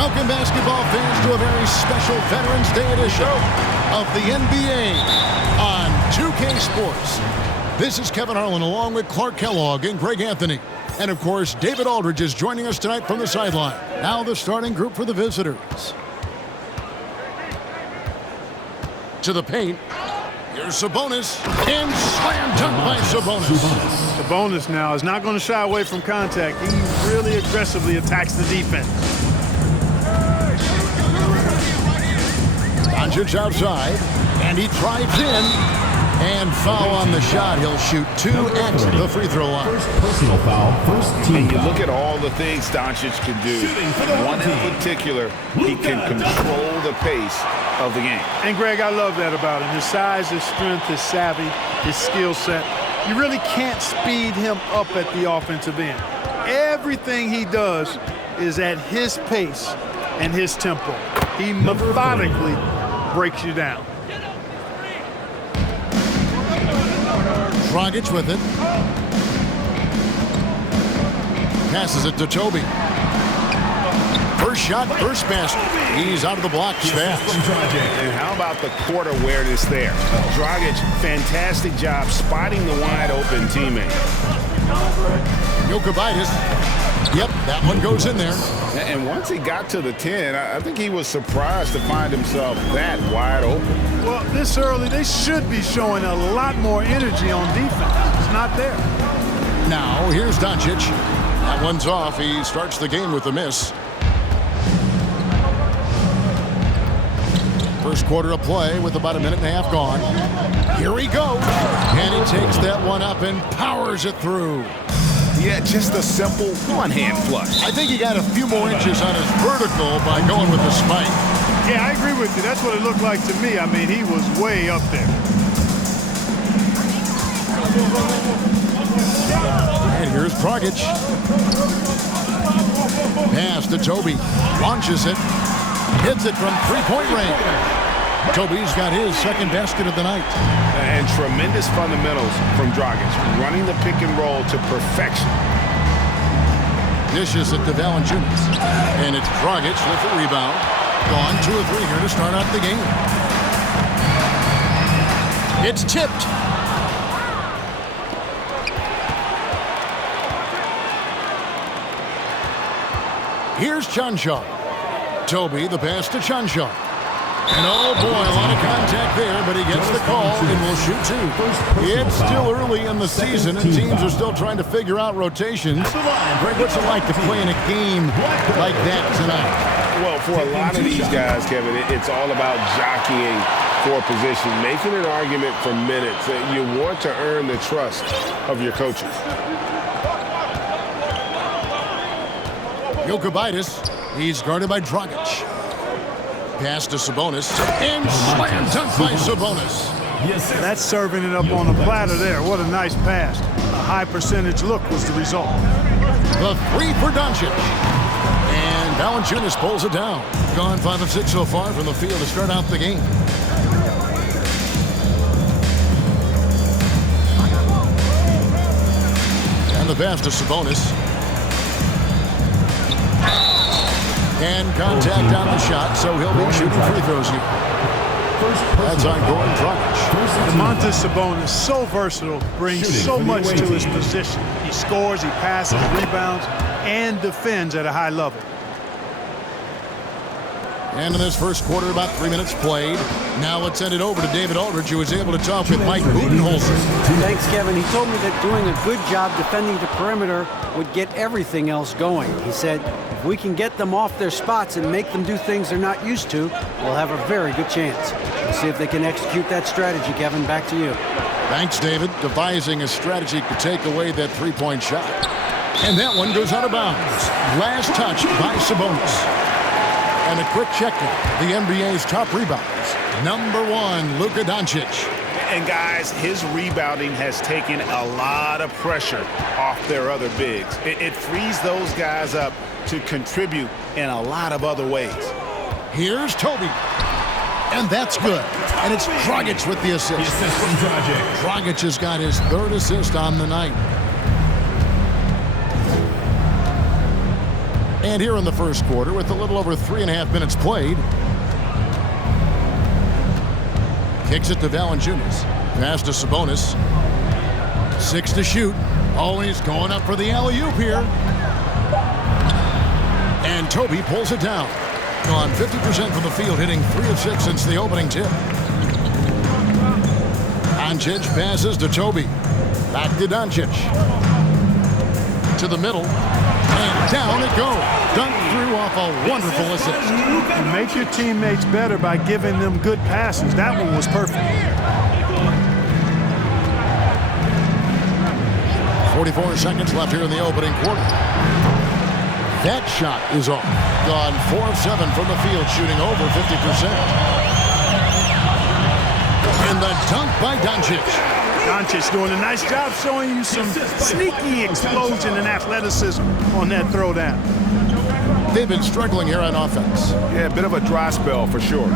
Welcome, basketball fans, to a very special Veterans Day edition of the NBA on 2K Sports. This is Kevin Harlan along with Clark Kellogg and Greg Anthony. And, of course, David Aldridge is joining us tonight from the sideline. Now the starting group for the visitors. To the paint. Here's Sabonis. And slam dunk by Sabonis. Sabonis now is not going to shy away from contact. He really aggressively attacks the defense. Doncic outside, and he drives in. And foul on the shot. He'll shoot 2 at the free throw line. First personal foul, first team And you foul. look at all the things Doncic can do. One in particular, he can control the pace of the game. And, Greg, I love that about him. His size, his strength, his savvy, his skill set. You really can't speed him up at the offensive end. Everything he does is at his pace and his tempo. He methodically breaks you down. Dragic with it. Passes it to Toby. First shot, first basket. He's out of the blocks fast. And how about the court awareness there? Dragic, fantastic job spotting the wide open teammate. Jokic. Yep, that one goes in there. And once he got to the 10, I think he was surprised to find himself that wide open. Well, this early, they should be showing a lot more energy on defense. It's not there. Now, here's Doncic. That one's off. He starts the game with a miss. First quarter of play with about a minute and a half gone. Here he goes. And he takes that one up and powers it through. Yeah, just a simple one-hand flush. I think he got a few more inches on his vertical by going with the spike. Yeah, I agree with you. That's what it looked like to me. I mean, he was way up there. And here's Dragic. Pass to Toby. Launches it. Hits it from three-point range. Toby's got his second basket of the night. And tremendous fundamentals from Dragic, running the pick and roll to perfection. Dishes it to Valanciunas. And it's Dragic with the rebound. Gone 2 of 3 here to start out the game. It's tipped. Here's Chanshaw. Toby, the pass to Chanshaw. And oh boy, a lot of contact there, but he gets the call and will shoot 2. It's still early in the season and teams are still trying to figure out rotations. Greg, what's it like to play in a game like that tonight? Well, for a lot of these guys, Kevin, it's all about jockeying for position, making an argument for minutes. You want to earn the trust of your coaches. Jokic, he's guarded by Dragic. Pass to Sabonis, and slam dunk by Sabonis. That's serving it up on a platter there. What a nice pass. A high percentage look was the result. The 3 for Doncic. And Valanciunas pulls it down. Gone 5 of 6 so far from the field to start out the game. And the pass to Sabonis. And contact on the shot, so he'll be shooting free throws here. That's on Goran Dragic. Domantas Sabonis, so versatile, brings so much to his position. He scores, he passes, rebounds, and defends at a high level. And in this first quarter, about 3 minutes played. Now let's send it over to David Aldridge, who was able to talk with Mike Budenholzer. Thanks, Kevin. He told me that doing a good job defending the perimeter would get everything else going. He said, if we can get them off their spots and make them do things they're not used to, we'll have a very good chance. We'll see if they can execute that strategy, Kevin. Back to you. Thanks, David. Devising a strategy to take away that three-point shot. And that one goes out of bounds. Last touch by Sabonis. And a quick check of the NBA's top rebounders. Number 1, Luka Doncic. And guys, his rebounding has taken a lot of pressure off their other bigs. It frees those guys up to contribute in a lot of other ways. Here's Toby. And that's good. And it's Dragic with the assist. Dragic has got his 3rd assist on the night. And here in the first quarter, with a little over 3.5 minutes played, kicks it to Valanciunas. Pass to Sabonis. 6 to shoot. Always going up for the alley-oop here. And Toby pulls it down. Gone 50% from the field, hitting 3 of 6 since the opening tip. Doncic passes to Toby. Back to Doncic. To the middle. And down it goes. Dunked through off a wonderful assist. You make your teammates better by giving them good passes. That one was perfect. 44 seconds left here in the opening quarter. That shot is off. Gone 4 of 7 from the field, shooting over 50%. And the dunk by Doncic. Doncic doing a nice job showing you some sneaky explosion and athleticism on that throwdown. They've been struggling here on offense. Yeah, a bit of a dry spell for sure.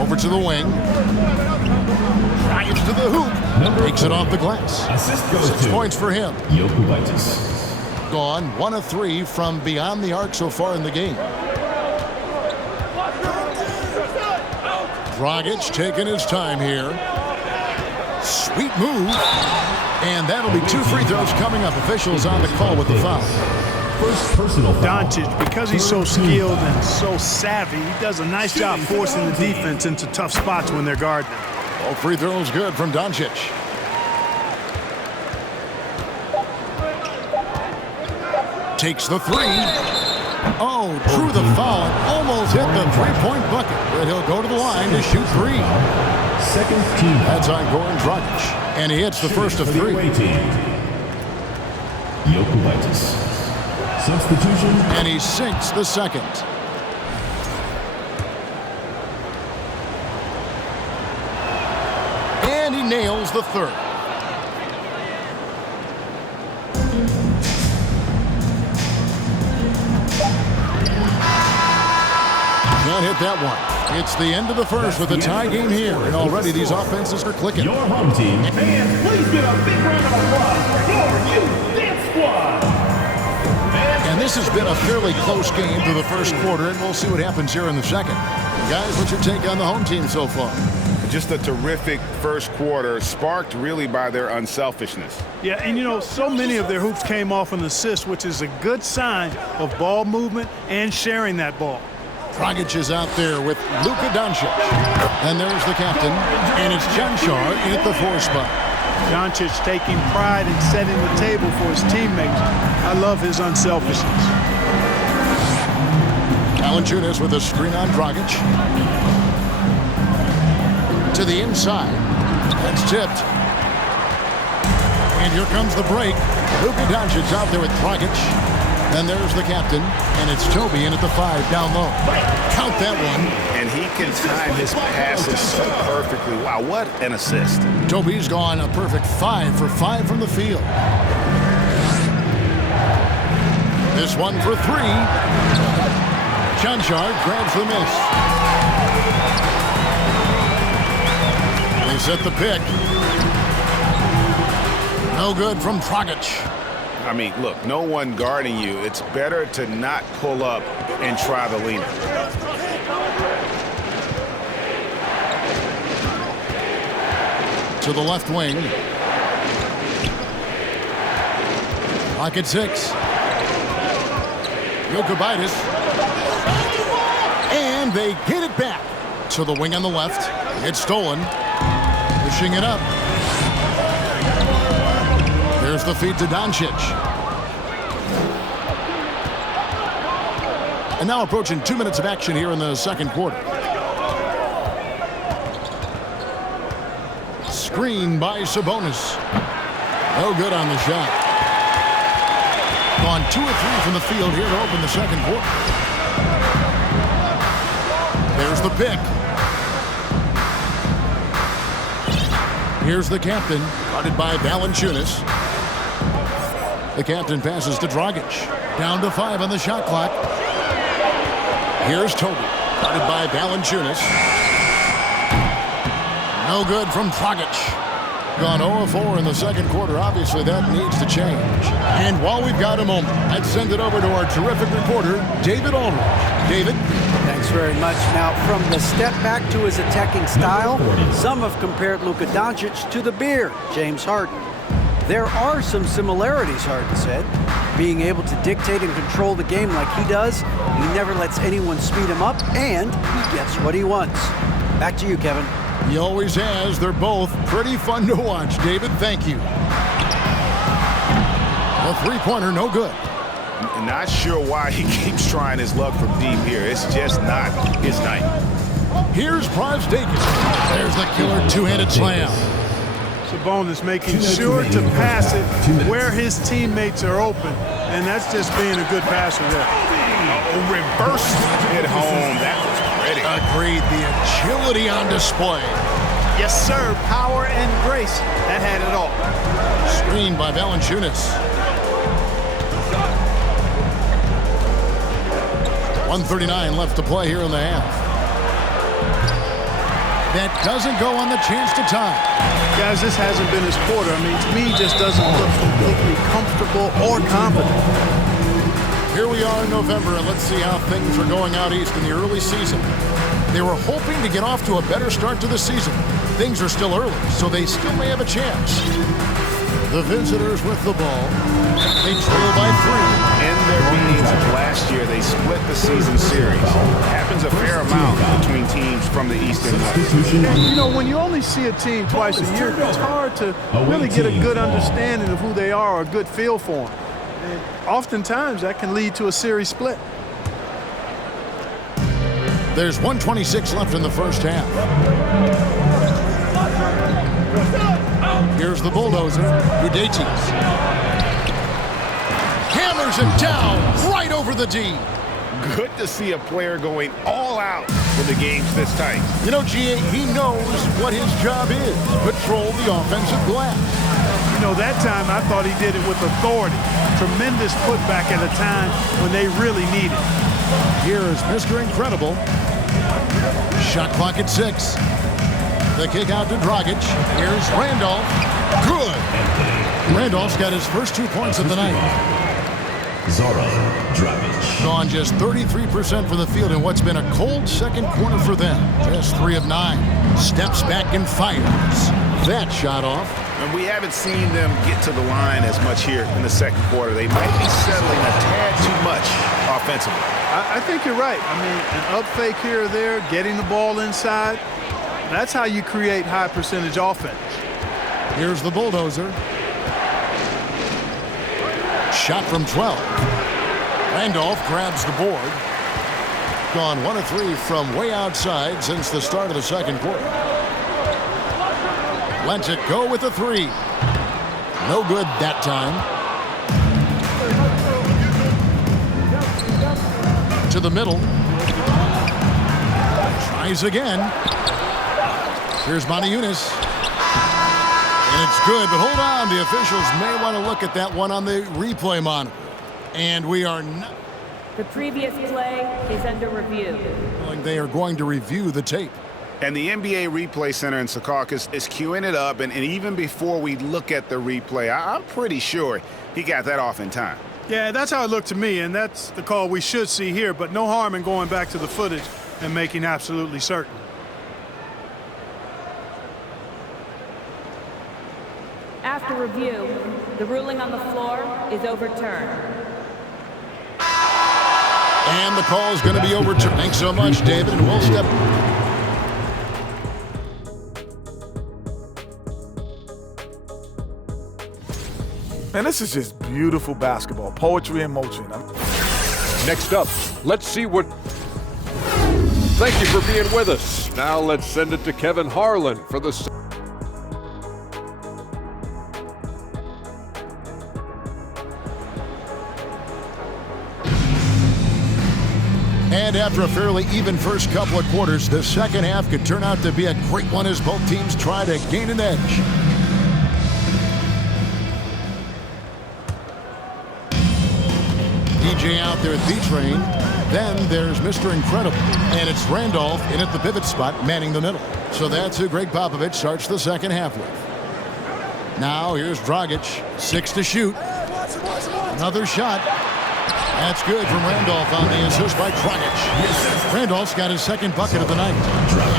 Over to the wing. Drives to the hoop. Takes it off the glass. 6 points for him. Gone 1 of 3 from beyond the arc so far in the game. Dragic taking his time here. Sweet move. And that'll be 2 free throws coming up. Officials on the call with the foul. First personal foul. Doncic, because he's so skilled and so savvy, he does a nice job forcing the defense into tough spots when they're guarding him. All free throws good from Doncic. Takes the 3. Oh, drew the foul and almost hit the 3-point bucket. But he'll go to the line to shoot 3. Second team. That's on Goran Dragic. And he hits the first of 3. Jokubaitis. Substitution. And he sinks the second. And he nails the third. Can't hit that one. It's the end of the first with a tie game here. And already these offenses are clicking. Your home team. Fans, please give a big round of applause for your youth dance squad. And this has been a fairly close game through the first quarter, and we'll see what happens here in the second. Guys, what's your take on the home team so far? Just a terrific first quarter, sparked really by their unselfishness. Yeah, and you know, so many of their hoops came off an assist, which is a good sign of ball movement and sharing that ball. Dragic is out there with Luka Doncic. And there's the captain, and it's Janšar in at the 4 spot. Doncic taking pride in setting the table for his teammates. I love his unselfishness. Valanciunas with a screen on Dragic. To the inside. That's tipped. And here comes the break. Luka Doncic out there with Dragic. Then there's the captain, and it's Toby in at the 5 down low. Count that one. And he can time his passes so perfectly. Wow, what an assist. Toby's gone a perfect 5 for 5 from the field. This one for 3. Janšar grabs the miss. They set the pick. No good from Dragic. I mean, look, no one guarding you. It's better to not pull up and try the leaner. To the left wing. Pocket 6. Jokubaitis. And they get it back. To the wing on the left. It's stolen. Pushing it up. There's the feed to Doncic. And now approaching 2 minutes of action here in the second quarter. Screen by Sabonis. No good on the shot. Gone 2 of 3 from the field here to open the second quarter. There's the pick. Here's the captain, guarded by Valanciunas. The captain passes to Dragic. Down to 5 on the shot clock. Here's Toby, guarded by Valanciunas. No good from Dragic. Gone 0-4 in the second quarter. Obviously, that needs to change. And while we've got a moment, I'd send it over to our terrific reporter, David Aldridge. David? Thanks very much. Now, from the step back to his attacking style, some have compared Luka Doncic to the bear, James Harden. There are some similarities, Harden said. Being able to dictate and control the game like he does, he never lets anyone speed him up, and he gets what he wants. Back to you, Kevin. He always has. They're both pretty fun to watch. David, thank you. A three-pointer, no good. Not sure why he keeps trying his luck from deep here. It's just not his night. Here's Glebrozz14. There's the killer two-handed slam. Sabonis making sure to pass it where his teammates are open, and that's just being a good passer there. Reverse hit home. That was pretty. Agreed. The agility on display. Yes, sir. Power and grace. That had it all. Screened by Valanciunas. 1:39 left to play here in the half. That doesn't go on the chance to tie. Guys, this hasn't been his quarter. I mean, to me, he just doesn't look completely comfortable or confident. Here we are in November, and let's see how things are going out east in the early season. They were hoping to get off to a better start to the season. Things are still early, so they still may have a chance. The visitors with the ball. They trail by 3. In their meetings last year, they split the season series. Happens a fair amount between teams from the East and West. You know, when you only see a team twice a year, it's hard to really get a good understanding of who they are or a good feel for them. And oftentimes, that can lead to a series split. There's 1:26 left in the first half. Here's the bulldozer, Glebrozz14. Hammers it down right over the D. Good to see a player going all out when the game's this tight. You know, G.A., he knows what his job is. Patrol the offensive glass. You know, that time I thought he did it with authority. Tremendous putback at a time when they really need it. Here's Mr. Incredible. Shot clock at 6. The kick out to Dragic. Here's Randolph. Good. Randolph's got his first 2 points of the night. Zara Dragic. Gone just 33% from the field in what's been a cold second quarter for them. Just 3 of 9. Steps back and fires. That shot off. And we haven't seen them get to the line as much here in the second quarter. They might be settling a tad too much offensively. I think you're right. I mean, an up fake here or there, getting the ball inside, that's how you create high percentage offense. Here's the bulldozer. Shot from 12. Randolph grabs the board. Gone 1 of 3 from way outside since the start of the second quarter. Lets it go with a 3. No good that time. To the middle. Tries again. Here's Valanciunas. And it's good, but hold on. The officials may want to look at that one on the replay monitor. And we are not. The previous play is under review. They are going to review the tape. And the NBA Replay Center in Secaucus is queuing it up. And even before we look at the replay, I'm pretty sure he got that off in time. Yeah, that's how it looked to me, and that's the call we should see here. But no harm in going back to the footage and making absolutely certain. After review, the ruling on the floor is overturned. And the call is going to be overturned. Thanks so much, David. And we'll step. Man, this is just beautiful basketball. Poetry in motion. Next up, let's see what... Thank you for being with us. Now let's send it to Kevin Harlan for the... And after a fairly even first couple of quarters, the second half could turn out to be a great one as both teams try to gain an edge. DJ out there at B-Train. Then there's Mr. Incredible. And it's Randolph in at the pivot spot, manning the middle. So that's who Greg Popovich starts the second half with. Now here's Dragic. 6 to shoot. Another shot. That's good from Randolph on the assist by Dragic. Randolph's got his second bucket of the night.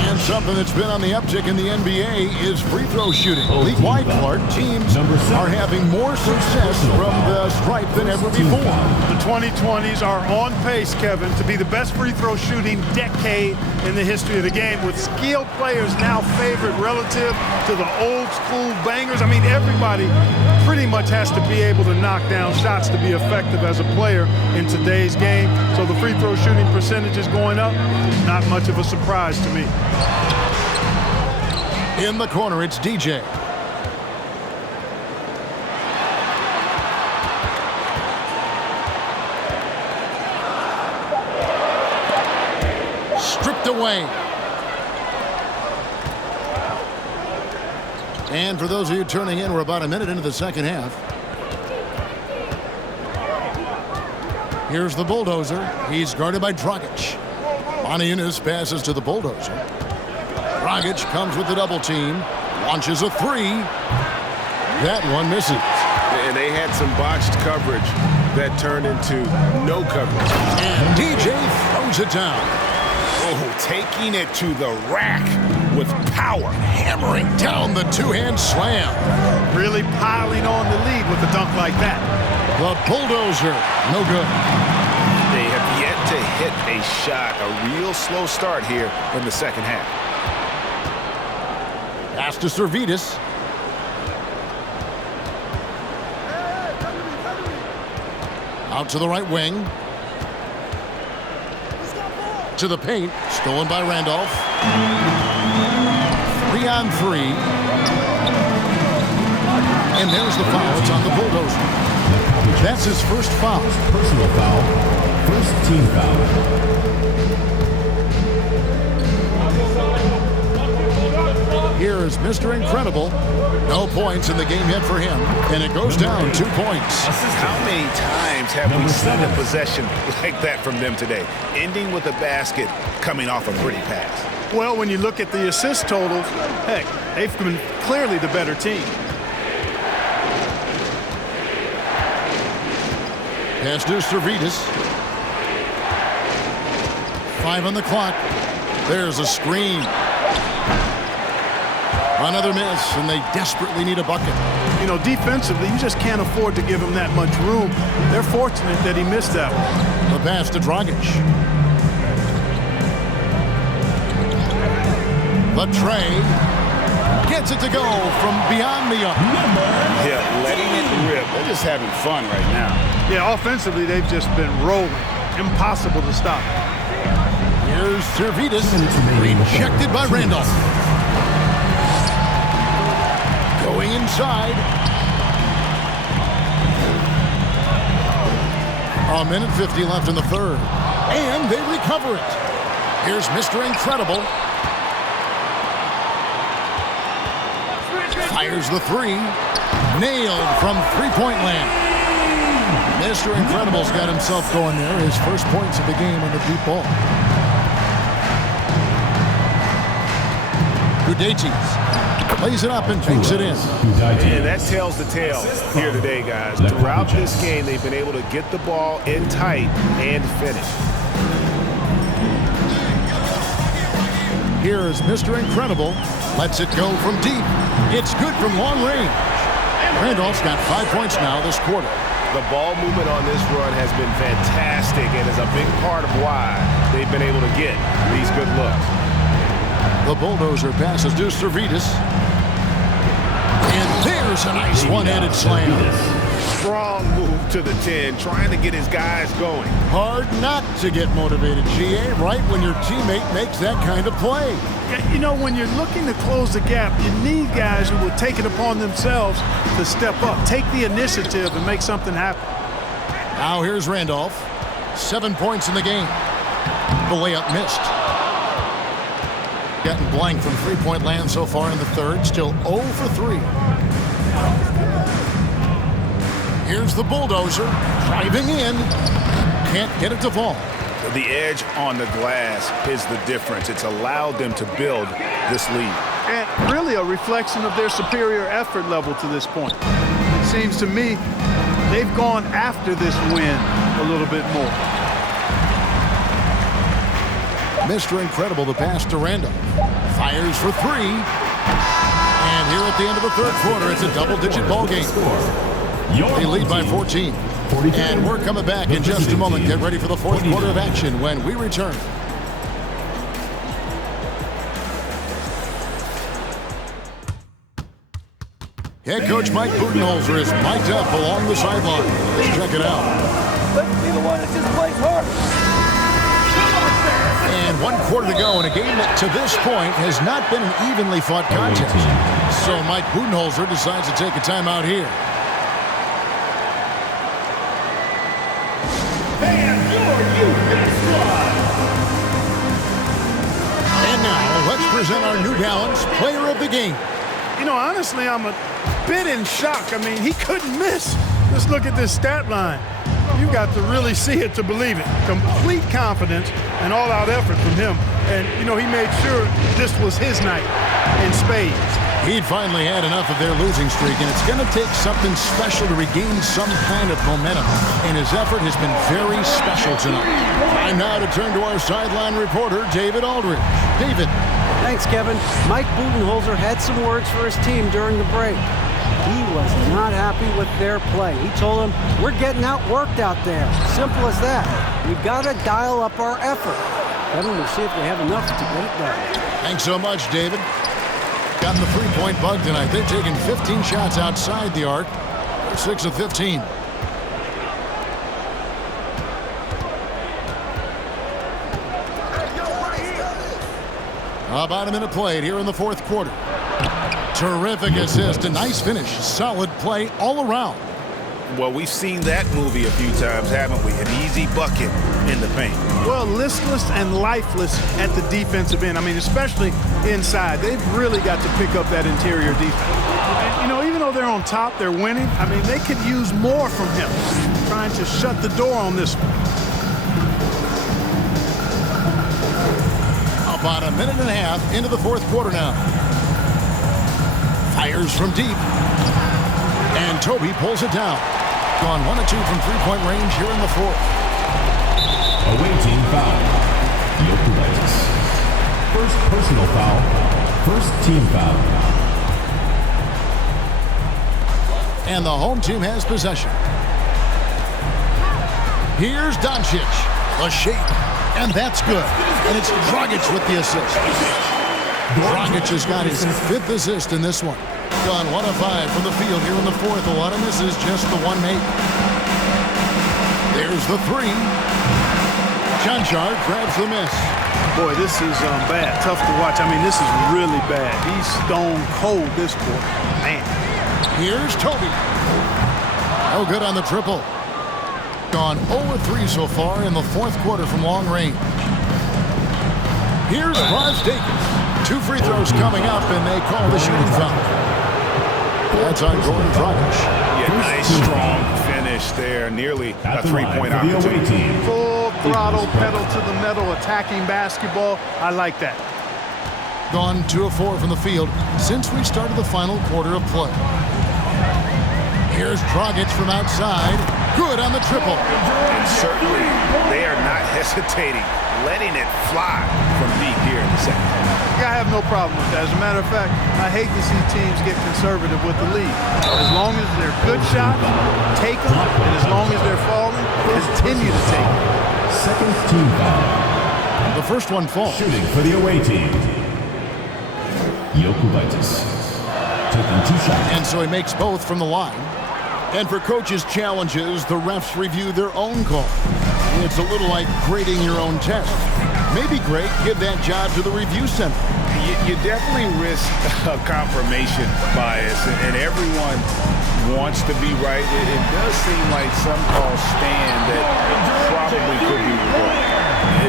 And something that's been on the uptick in the NBA is free throw shooting. League-wide, Clark, teams are having more success from the stripe than ever before. The 2020s are on pace, Kevin, to be the best free throw shooting decade in the history of the game, with skilled players now favored relative to the old school bangers. I mean, everybody pretty much has to be able to knock down shots to be effective as a player in today's game. So the free throw shooting percentage is going up. Not much of a surprise to me. In the corner, it's DJ. Stripped away. And for those of you turning in, we're about a minute into the second half. Here's the bulldozer. He's guarded by Dragic. Moniunas passes to the bulldozer. Dragic comes with the double team. Launches a three. That one misses. And they had some botched coverage that turned into no coverage. And DJ throws it down. Oh, taking it to the rack with power. Hammering down the two-hand slam. Really piling on the lead with a dunk like that. The bulldozer, no good. They have yet to hit a shot. A real slow start here in the second half. Pass to Servetus. Out to the right wing. To the paint. Stolen by Randolph. 3-on-3. And there's the foul. It's on the bulldozer. That's his first foul. Personal foul. First team foul. Here's Mr. Incredible. No points in the game yet for him. And it goes down 2 points. How many times have we seen a possession like that from them today? Ending with a basket, coming off a pretty pass. Well, when you look at the assist totals, heck, they've been clearly the better team. Pass to Servetus. 5 on the clock. There's a screen. Another miss, and they desperately need a bucket. You know, defensively, you just can't afford to give him that much room. They're fortunate that he missed that one. The pass to Dragic. The tray. Gets it to go from beyond the arc. Yeah, letting it rip. They're just having fun right now. Yeah, offensively, they've just been rolling. Impossible to stop. Here's Servetus. Rejected by Randolph. Going inside. A minute 50 left in the third. And they recover it. Here's Mr. Incredible. Fires the three. Nailed from three-point land. Mr. Incredible's got himself going there. His first points of the game on the deep ball. Glebrozz plays it up and takes it in. And that tells the tale here today, guys. Throughout this game, they've been able to get the ball in tight and finish. Here's Mr. Incredible. Lets it go from deep. It's good from long range. Randolph's got 5 points now this quarter. The ball movement on this run has been fantastic and is a big part of why they've been able to get these good looks. The bulldozer passes to Servetus. And there's a nice one-handed slam. Strong move to the 10, trying to get his guys going. Hard not to get motivated, GA, right when your teammate makes that kind of play. You know, when you're looking to close the gap, you need guys who will take it upon themselves to step up, take the initiative, and make something happen. Now here's Randolph. 7 points in the game. The layup missed. Getting blank from three-point land so far in the third. Still 0 for 3. Here's the bulldozer. Driving in. Can't get it to fall. The edge on the glass is the difference. It's allowed them to build this lead. And really a reflection of their superior effort level to this point. It seems to me they've gone after this win a little bit more. Mr. Incredible, the pass to Randall. Fires for three. And here at the end of the third quarter, it's a double-digit ball game. They lead by 14. And we're coming back in just a moment. Get ready for the fourth quarter of action when we return. Head coach Mike Budenholzer is mic'd up along the sideline. Let's check it out. Let's be the one that just plays hard. And 1 quarter to go in a game that to this point has not been an evenly fought contest. So Mike Budenholzer decides to take a timeout here. And your youth squad. And now let's present our New Balance Player of the Game. You know, honestly, I'm a bit in shock. I mean, he couldn't miss. Let's look at this stat line. You got to really see it to believe it. Complete confidence and all-out effort from him. And, you know, he made sure this was his night in spades. He'd finally had enough of their losing streak, and it's going to take something special to regain some kind of momentum. And his effort has been very special tonight. Time now to turn to our sideline reporter, David Aldridge. David. Thanks, Kevin. Mike Budenholzer had some words for his team during the break. He was not happy with their play. He told them, we're getting outworked out there. Simple as that. We've got to dial up our effort. Kevin, we'll see if they have enough to get it done. Thanks so much, David. Gotten the three-point bug tonight. They've taken 15 shots outside the arc. They're 6 of 15. About a minute played here in the fourth quarter. Terrific assist, a nice finish, solid play all around. Well, we've seen that movie a few times, haven't we? An easy bucket in the paint. Well, listless and lifeless at the defensive end. I mean, especially inside. They've really got to pick up that interior defense. And, you know, even though they're on top, they're winning. I mean, they could use more from him. Trying to shut the door on this one. About a minute and a half into the fourth quarter now. Fires from deep. And Toby pulls it down. Gone 1 of 2 from three-point range here in the fourth. Away team foul. Glebrozz. First personal foul. First team foul. And the home team has possession. Here's Doncic. A shake. And that's good. And it's Dragic with the assist. Dragic has got his 5th assist in this one. Gone 1 of 5 from the field here in the fourth. A lot of misses, just the one made. There's the three. Chanchar grabs the miss. Boy, this is bad. Tough to watch. I mean, this is really bad. He's stone cold this quarter. Man. Here's Toby. No good on the triple. Gone 0-3 so far in the fourth quarter from long range. Here's Glebrozz14. 2 free throws coming up, and they call the shooting foul. That's on Goran Dragic. Yeah, nice strong finish there. Nearly a three-point opportunity. Full throttle, pedal to the metal, attacking basketball. I like that. Gone 2 of 4 from the field since we started the final quarter of play. Here's Dragic from outside. Good on the triple. And certainly, they are not hesitating, letting it fly from deep here in the second. Yeah, I have no problem with that. As a matter of fact, I hate to see teams get conservative with the lead. As long as they're good shots, take them. And as long as they're falling, continue to take them. Second team foul. The first one falls. Shooting for the away team. Glebrozz. Taking 2 shots. And so he makes both from the line. And for coaches' challenges, the refs review their own call. And it's a little like grading your own test. Maybe great, give that job to the review center. You definitely risk a confirmation bias, and everyone wants to be right. It does seem like some calls stand that probably could be revoked.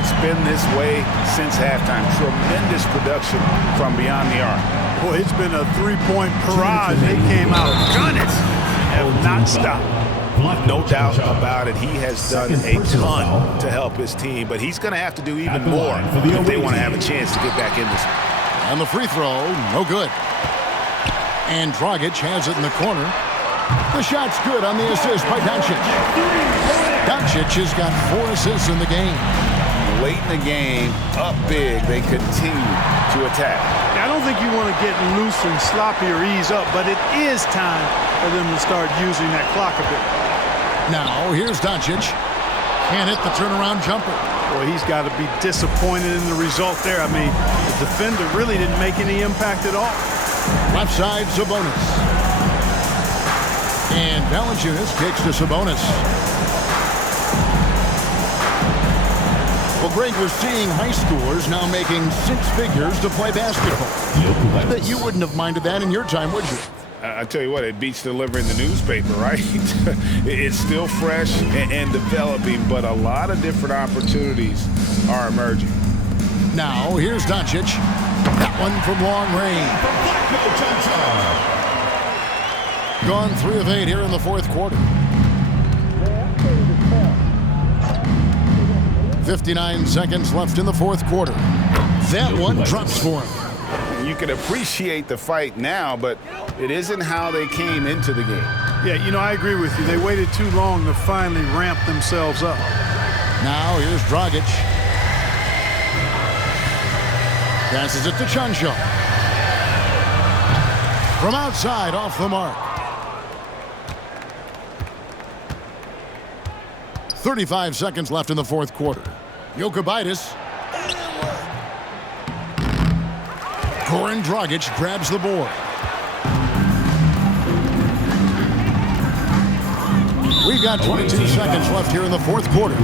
It's been this way since halftime. Tremendous production from beyond the arc. Boy, it's been a three-point barrage. They came out gunning. Have not stopped. No doubt about it. He has done a ton to help his team, but he's going to have to do even more if they want to have a chance to get back in this. And the free throw, no good. And Dragic has it in the corner. The shot's good on the assist by Doncic. Doncic has got 4 assists in the game. Late in the game, up big, they continue to attack. I don't think you want to get loose and sloppy or ease up, but it is time for them to start using that clock a bit. Now, here's Doncic. Can't hit the turnaround jumper. Boy, he's got to be disappointed in the result there. I mean, the defender really didn't make any impact at all. Left side, Sabonis. And Valanciunas kicks to Sabonis. Well, Greg, we're seeing high schoolers now making 6 figures to play basketball. I bet you wouldn't have minded that in your time, would you? I tell you what, it beats delivering the newspaper, right? It's still fresh and developing, but a lot of different opportunities are emerging. Now, here's Doncic. That one from long range. Gone 3 of 8 here in the 4th quarter. 59 seconds left in the 4th quarter. That one drops for him. You can appreciate the fight now, but it isn't how they came into the game. Yeah, you know, I agree with you. They waited too long to finally ramp themselves up. Now here's Dragic. Passes it to Chuncho. From outside, off the mark. 35 seconds left in the 4th quarter. Jokubaitis. Goran Dragic grabs the board. We've got 22 seconds left here in the 4th quarter.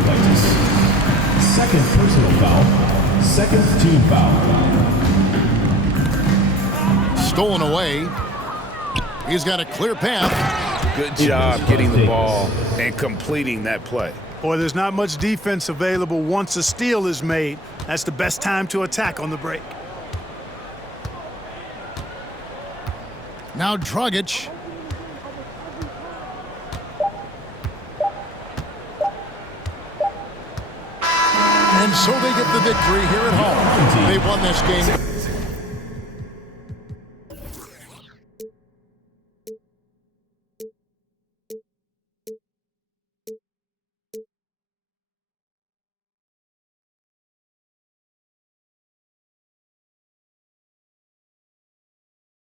Second personal foul. Second team foul. Stolen away. He's got a clear path. Good job getting the ball and completing that play. Boy, there's not much defense available once a steal is made. That's the best time to attack on the break. Now Dragic. And so they get the victory here at home. They won this game.